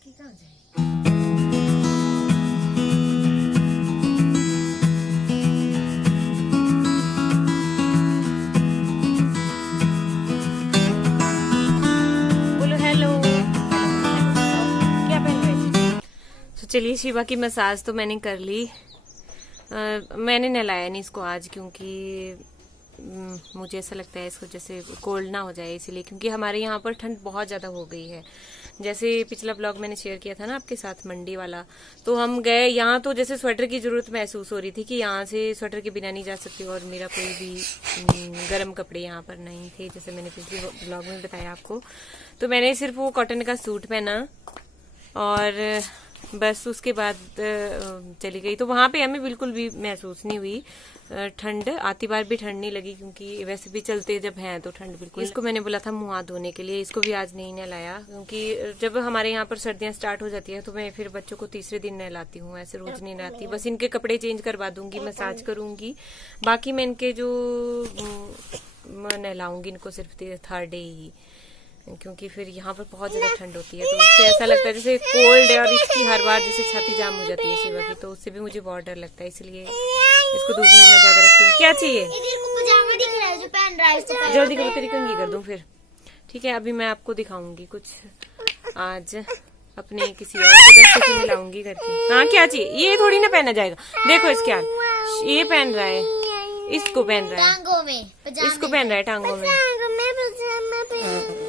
लड़की कहाँ जाए। बोलो हेलो। क्या पहन रहे? तो चलिए, शिवा की मसाज तो मैंने कर ली। मैंने नहलाया नहीं इसको आज, क्योंकि मुझे ऐसा लगता है इसको जैसे कोल्ड ना हो जाए, इसीलिए। क्योंकि हमारे यहाँ पर ठंड बहुत ज़्यादा हो गई है। जैसे पिछला ब्लॉग मैंने शेयर किया था ना आपके साथ, मंडी वाला, तो हम गए यहाँ तो जैसे स्वेटर की जरूरत महसूस हो रही थी कि यहाँ से स्वेटर के बिना नहीं जा सकती, और मेरा कोई भी गर्म कपड़े यहाँ पर नहीं थे, जैसे मैंने पिछले ब्लॉग में बताया आपको। तो मैंने सिर्फ वो कॉटन का सूट पहना और बस उसके बाद चली गई। तो वहां पे हमें बिल्कुल भी महसूस नहीं हुई ठंड, आती बार भी ठंड नहीं लगी, क्योंकि वैसे भी चलते जब हैं तो ठंड बिल्कुल। इसको मैंने बोला था मुंह हाथ धोने के लिए, इसको भी आज नहीं नहलाया, क्योंकि जब हमारे यहाँ पर सर्दियां स्टार्ट हो जाती है तो मैं फिर बच्चों को तीसरे दिन नहलाती हूँ, ऐसे रोज नहीं नहलाती। बस इनके कपड़े चेंज करवा दूंगी, मसाज करूंगी, बाकी मैं इनके जो नहलाऊंगी इनको सिर्फ थर्ड डे ही, क्योंकि फिर यहाँ पर बहुत ज्यादा ठंड होती है, तो उससे ऐसा लगता है जैसे कोल्ड है, और इसकी हर बार जैसे छाती जाम हो जाती है शिवा की, तो उससे भी मुझे बहुत डर लगता है, इसलिए इसको धूप में मैं ज्यादा रखती हूँ। क्या चाहिए? पजामा दिख रहा है जो पहन रहा है, जल्दी करो, तेरी कंघी कर दूं फिर। ठीक है, अभी मैं आपको दिखाऊंगी कुछ आज अपने किसी और सदस्य से मिलाऊंगी करके। हाँ, क्या चाहिए? ये थोड़ी ना पहना जाएगा, देखो इसके हाल, ये पहन रहा है, इसको पहन रहा है टांगों में, इसको पहन रहा है टांगों में।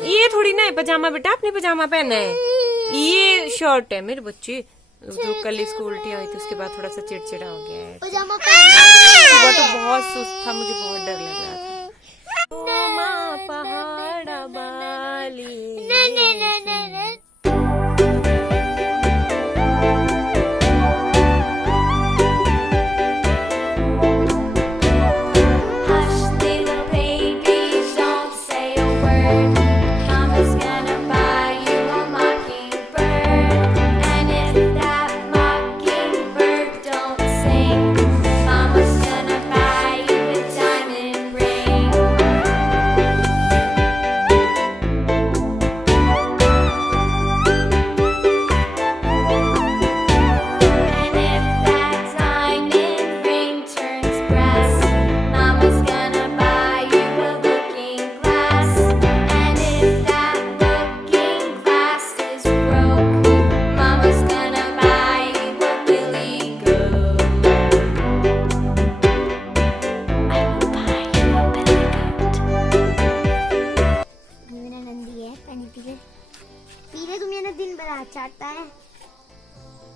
ये थोड़ी ना है पजामा बेटा, आपने पजामा पहना है, ये शर्ट है मेरे बच्चे। जो कल स्कूल उल्टी हुई थी उसके बाद थोड़ा सा चिड़चिड़ा हो गया है। पजामा पहना सुबह तो बहुत सुस्त था, मुझे बहुत डर लग रहा था। ओ माँ पहाड़ वाली। चाटता है।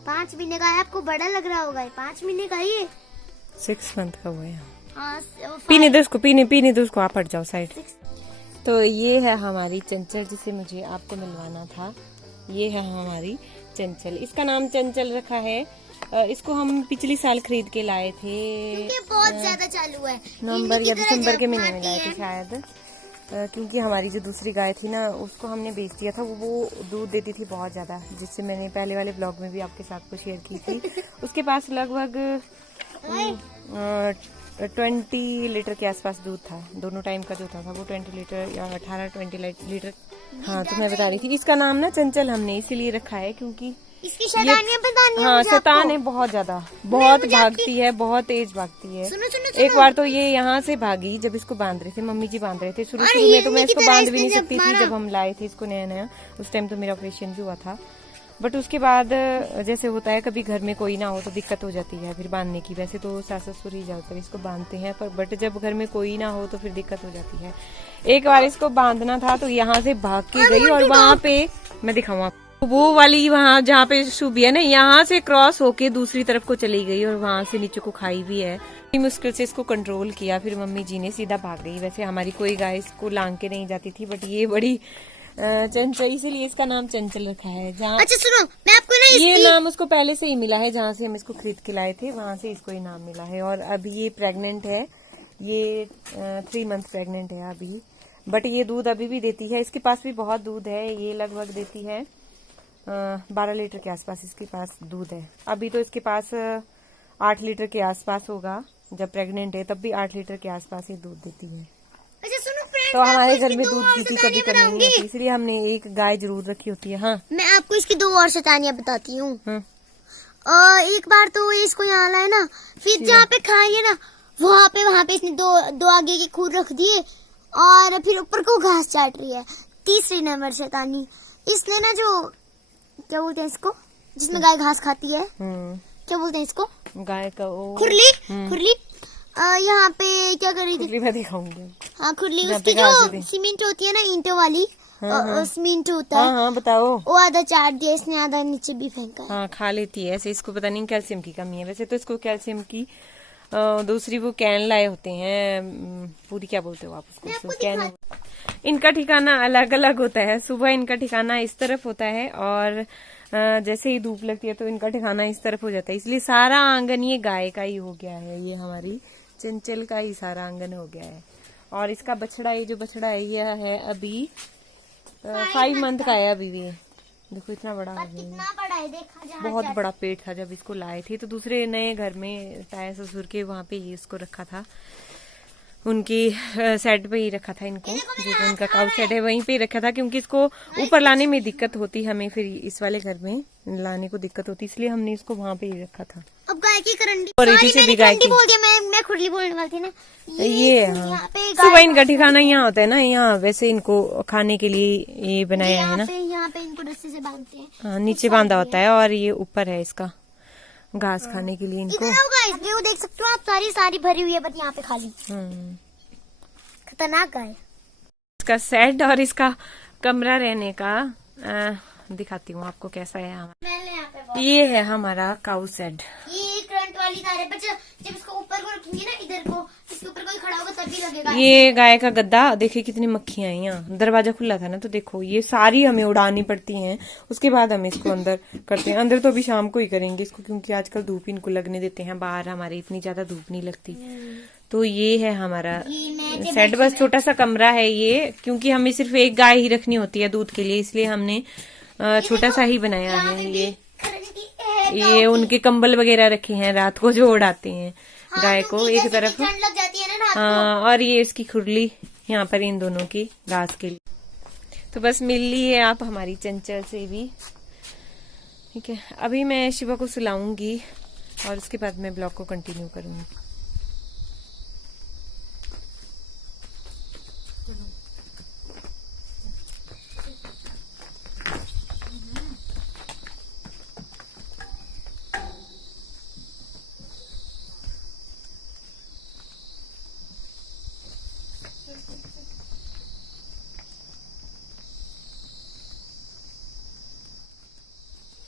5 महीने का है, आपको बड़ा लग रहा होगा, 5 महीने का ही है। 6 मंथ का हुआ है। हाँ, पीने दो उसको, पीने दो उसको, आप हट जाओ साइड। तो ये है हमारी चंचल, जिसे मुझे आपको मिलवाना था। ये है हमारी चंचल, इसका नाम चंचल रखा है। इसको हम पिछली साल खरीद के लाए थे, बहुत ज्यादा चालू है, नवंबर या दिसंबर के महीने में लाए थे शायद। क्योंकि हमारी जो दूसरी गाय थी ना, उसको हमने बेच दिया था, वो दूध देती थी बहुत ज्यादा, जिससे मैंने पहले वाले ब्लॉग में भी आपके साथ को शेयर की थी। उसके पास लगभग 20 लीटर के आसपास दूध था, दोनों टाइम का जो था वो 20 लीटर या 18-20 लीटर। हाँ, तो मैं बता रही थी, इसका नाम ना चंचल हमने इसीलिए रखा है क्योंकि इसकी शैतानियां बतानी है। हाँ, शैतान है बहुत ज्यादा, बहुत भागती है, बहुत तेज भागती है। एक बार तो ये यहाँ से भागी जब इसको बांध रहे थे, मम्मी जी बांध रहे थे। शुरू में तो मैं इसको बांध भी नहीं सकती थी, जब हम लाए थे इसको नया नया, उस टाइम तो मेरा ऑपरेशन भी हुआ था। बट उसके बाद जैसे होता है, कभी घर में कोई ना हो तो दिक्कत हो जाती है फिर बांधने की। वैसे तो सास ससुर ही ज्यादातर इसको बांधते हैं, पर बट जब घर में कोई ना हो तो फिर दिक्कत हो जाती है। एक बार इसको बांधना था तो यहाँ से भाग के गई, और वहाँ पे मैं दिखाऊँ आपको, वो वाली वहाँ जहाँ पे शुभी है ना, यहाँ से क्रॉस होके दूसरी तरफ को चली गई, और वहाँ से नीचे को खाई भी है। मुश्किल से इसको कंट्रोल किया, फिर मम्मी जी ने सीधा भाग गई। वैसे हमारी कोई गाय इसको लांग के नहीं जाती थी, बट ये बड़ी चंचल, इसीलिए इसका नाम चंचल रखा है। जहाँ अच्छा सुनो, मैं आपको ना ये नाम उसको पहले से ही मिला है, जहाँ से हम इसको खरीद के लाए थे वहां से इसको ये नाम मिला है। और अभी ये प्रेग्नेंट है, ये 3 मंथ प्रेग्नेंट है अभी, बट ये दूध अभी भी देती है। इसके पास भी बहुत दूध है, ये लगभग देती है 12 लीटर के आसपास इसके पास दूध है। अभी तो इसके पास 8 लीटर के आसपास होगा, जब प्रेग्नेंट है तब भी 8 लीटर के आसपास ही दूध देती है। अच्छा सुनो फ्रेंड्स, तो हमारे घर में दूध की कभी कमी नहीं होती, इसलिए हमने एक गाय जरूर रखी होती है। हाँ, मैं आपको इसकी 2 और शैतानियां बताती हूँ। एक बार तो इसको यहाँ लाए ना, फिर जहाँ पे खाएंगे ना वहाँ पे इसने दो आगे के खूर रख दिए और फिर ऊपर को घास चाट रही है। तीसरी नंबर शैतानी, इसने ना जो क्या बोलते हैं इसको, जिसमें गाय घास खाती है, क्या बोलते हैं इसको, गाय का खुरली यहाँ पे क्या कर रही थी, मैं दिखाऊंगी। हाँ खुरली, उसकी जो सीमेंट होती है ना ईंटों वाली, सीमेंट होता है। हाँ बताओ। वो आधा चाट दिया इसने, आधा नीचे भी फेंका है। हाँ खा लेती है ऐसे, इसको पता नहीं कैल्शियम की कमी है। वैसे तो इसको कैल्शियम की दूसरी वो कैन लाए होते हैं, पूरी क्या बोलते हो आप उसको, कैन। इनका ठिकाना अलग अलग होता है। सुबह इनका ठिकाना इस तरफ होता है और जैसे ही धूप लगती है तो इनका ठिकाना इस तरफ हो जाता है, इसलिए सारा आंगन ये गाय का ही हो गया है। ये हमारी चंचल का ही सारा आंगन हो गया है। और इसका बछड़ा, ये जो बछड़ा है ये है अभी 5 मंथ का है अभी भी। देखो इतना बड़ा हो गया, कितना बड़ा है, देखा बहुत बड़ा पेट था जब इसको लाए थे। तो दूसरे नए घर में ताया ससुर के वहां पे ही इसको रखा था, उनकी सेट पे ही रखा था इनको, जो उनका काउ सेट है वहीं पे ही रखा था, क्योंकि इसको ऊपर लाने में दिक्कत होती हमें, फिर इस वाले घर में लाने को दिक्कत होती, इसलिए हमने इसको वहां पे ही रखा था। अब गाय की करंडी, और इसी से भी गाय की बोल दिया, मैं खुरली बोलने वाली थी ना। ये सुबह इनका ठिकाना यहाँ होता है ना, यहाँ वैसे इनको खाने के लिए ये बनाया है ना, यहाँ पे इनको रस्सी से बांधते हैं। हाँ नीचे बांधा होता है और ये ऊपर है इसका घास खाने के लिए इनको। वो देख सकते हो आप, सारी भरी हुई है, बट यहाँ पे खाली। खतरनाक गाय। इसका सेट और इसका कमरा रहने का दिखाती हूँ आपको कैसा है हमारा। ये है हमारा काउ सेट। ये करंट वाली तार है, जब इसको ऊपर को रखेंगे ना, इधर को, इसके ऊपर कोई खड़ा होगा तभी लगेगा। ये गाय का गद्दा, देखिए कितनी मक्खियां हैं यहाँ। दरवाजा खुला था ना तो देखो ये सारी हमें उड़ानी पड़ती हैं, उसके बाद हम इसको अंदर करते हैं। अंदर तो अभी शाम को ही करेंगे इसको, क्योंकि आजकल धूप इनको लगने देते हैं, बाहर हमारे इतनी ज्यादा धूप नहीं लगती। तो ये है हमारा सेट, बस छोटा सा कमरा है ये, क्योंकि हमें सिर्फ एक गाय ही रखनी होती है दूध के लिए, इसलिए हमने छोटा सा ही बनाया है। ये उनके कंबल वगैरह रखे हैं रात को जो उड़ाते हैं गाय को एक तरफ। ठंड लग जाती है ना रात को। और ये इसकी खुरली यहाँ पर इन दोनों की घास के लिए। तो बस मिल ली है आप हमारी चंचल से भी, ठीक है। अभी मैं शिवा को सुलाऊंगी और उसके बाद मैं ब्लॉग को कंटिन्यू करूंगी।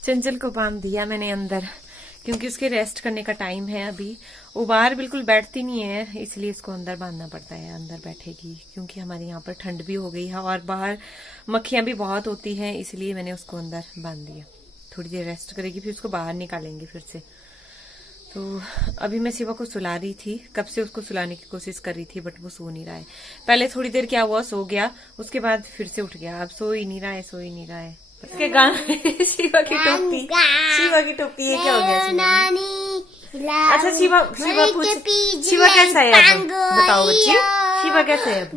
चंचल को बांध दिया मैंने अंदर, क्योंकि उसके रेस्ट करने का टाइम है अभी। वो बाहर बिल्कुल बैठती नहीं है, इसलिए इसको अंदर बांधना पड़ता है। अंदर बैठेगी क्योंकि हमारे यहाँ पर ठंड भी हो गई है और बाहर मक्खियां भी बहुत होती हैं, इसलिए मैंने उसको अंदर बांध दिया। थोड़ी देर रेस्ट करेगी, फिर उसको बाहर निकालेंगे फिर से। तो अभी मैं शिवा को सुला रही थी, कब से उसको सुलाने की कोशिश कर रही थी, बट वो सो नहीं रहा है। पहले थोड़ी देर क्या हुआ, सो गया, उसके बाद फिर से उठ गया, अब सो ही नहीं रहा है। उसके गाने शिवा की टोपी, ये क्या हो गया? अच्छा शिवा पूछ, शिवा कैसा है अब बताओ बच्ची, शिवा कैसा है अब?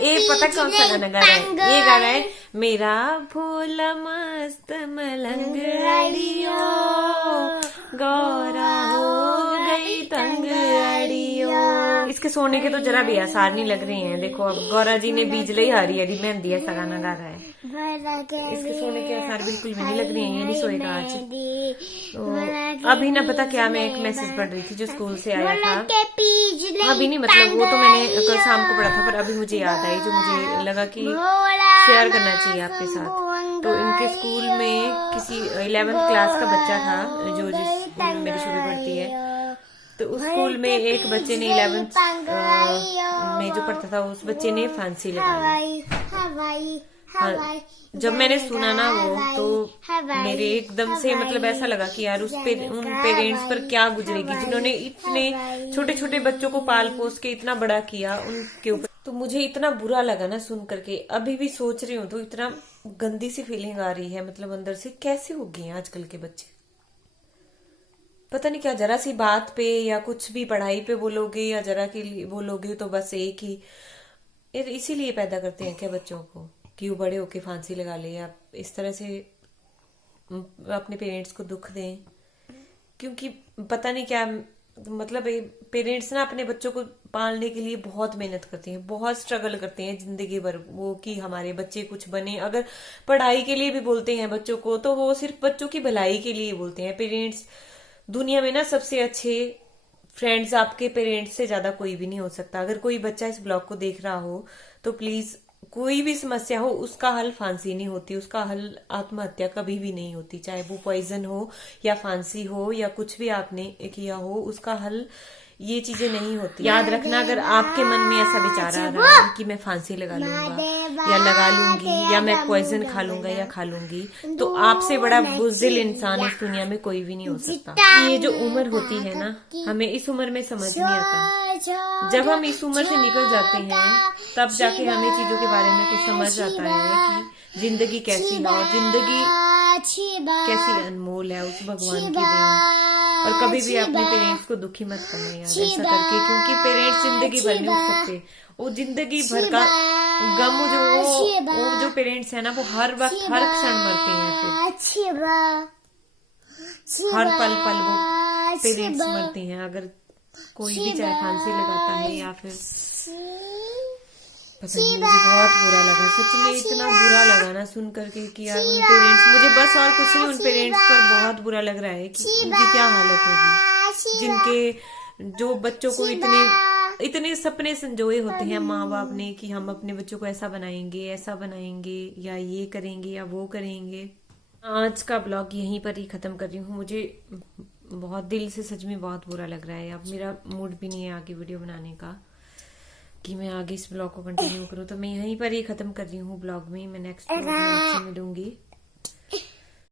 ये पता कौन सा गाना गा रहा है? ये गा रहा है, मेरा भोला मस्त मलंग अड़ियो, गौरा हो गई तंग अड़ियो। इसके सोने के तो जरा भी आसार नहीं लग रहे हैं। देखो अब गौरा जी ने बीजलई हरी हरी मेहंदी ऐसा गाना गा रहा है। इसके सोने के आसार बिल्कुल भी नहीं लग रहे हैं, ये नहीं सोएगा आज। तो अभी ना पता क्या, मैं एक मैसेज पढ़ रही थी जो स्कूल से आया था, अभी नहीं मतलब वो तो मैंने कल शाम को पढ़ा था, पर अभी मुझे याद आई, जो मुझे लगा कि शेयर करना चाहिए आपके साथ। तो इनके स्कूल में किसी 11th क्लास का बच्चा था, जो जिस स्कूल में मेरी छोटी पढ़ती है, तो उस स्कूल में एक बच्चे ने 11th में जो पढ़ता था, उस बच्चे ने फांसी लगाई। हाँ, जब मैंने सुना ना वो, तो मेरे एकदम से मतलब ऐसा लगा कि यार उन पेरेंट्स पर क्या गुजरेगी जिन्होंने इतने छोटे छोटे बच्चों को पाल पोस के इतना बड़ा किया, उनके ऊपर। तो मुझे इतना बुरा लगा ना सुन करके, अभी भी सोच रही हूँ तो इतना गंदी सी फीलिंग आ रही है, मतलब अंदर से, कैसे हो गए हैं आजकल के बच्चे। पता नहीं क्या, जरा सी बात पे या कुछ भी पढ़ाई पे बोलोगे या जरा के लिए बोलोगे तो बस एक ही, इसीलिए पैदा करते हैं क्या बच्चों को कि वो बड़े होके फांसी लगा ले या इस तरह से अपने पेरेंट्स को दुख दें। क्योंकि पता नहीं क्या, मतलब पेरेंट्स ना अपने बच्चों को पालने के लिए बहुत मेहनत करते हैं, बहुत स्ट्रगल करते हैं जिंदगी भर, वो कि हमारे बच्चे कुछ बने। अगर पढ़ाई के लिए भी बोलते हैं बच्चों को तो वो सिर्फ बच्चों की भलाई के लिए बोलते हैं। पेरेंट्स दुनिया में ना सबसे अच्छे फ्रेंड्स आपके पेरेंट्स से ज्यादा कोई भी नहीं हो सकता। अगर कोई बच्चा इस ब्लॉग को देख रहा हो तो प्लीज, कोई भी समस्या हो उसका हल फांसी नहीं होती, उसका हल आत्महत्या कभी भी नहीं होती। चाहे वो पॉइजन हो या फांसी हो या कुछ भी आपने किया हो, उसका हल ये चीजें नहीं होती। याद रखना, अगर आपके मन में ऐसा विचार आ रहा है कि मैं फांसी लगा लूंगा या लगा लूंगी या मैं पॉइजन खा लूंगा या खा लूंगी, तो आपसे बड़ा बुज़दिल इंसान इस दुनिया में कोई भी नहीं हो सकता। ये जो उम्र होती है ना, हमें इस उम्र में समझ नहीं आता। जब हम इस उम्र से निकल जाते हैं तब जाके हमें चीजों के बारे में कुछ समझ आता है कि जिंदगी कैसी है और जिंदगी कैसी अनमोल है, उस भगवान की देन। और कभी भी अपने पेरेंट्स को दुखी मत करना यार ऐसा करके, क्योंकि पेरेंट्स जिंदगी भर नहीं उठ सकते। वो जिंदगी भर का गम वो जो पेरेंट्स है ना, वो हर वक्त हर क्षण मरते हैं, फिर हर पल पल वो पेरेंट्स मरते हैं। अगर कोई भी चाहे फांसी लगाता है या फिर पता नहीं, मुझे बहुत बुरा लगा सच में, इतना बुरा लगा ना सुन करके कि यार उन पेरेंट्स, मुझे बस और कुछ नहीं, उन पेरेंट्स पर बहुत बुरा लग रहा है कि उनकी क्या हालत होगी, जिनके जो बच्चों को इतने सपने संजोए होते हैं माँ बाप ने कि हम अपने बच्चों को ऐसा बनाएंगे या ये करेंगे या वो करेंगे। आज का ब्लॉग यहीं पर ही खत्म कर रही हूँ। मुझे बहुत दिल से सच में बहुत बुरा लग रहा है। अब मेरा मूड भी नहीं है आगे वीडियो बनाने का कि मैं आगे इस ब्लॉग को कंटिन्यू करूँ, तो मैं यहीं पर ही खत्म कर रही हूँ ब्लॉग में। मैं नेक्स्ट ब्लॉग में आपसे मिलूंगी।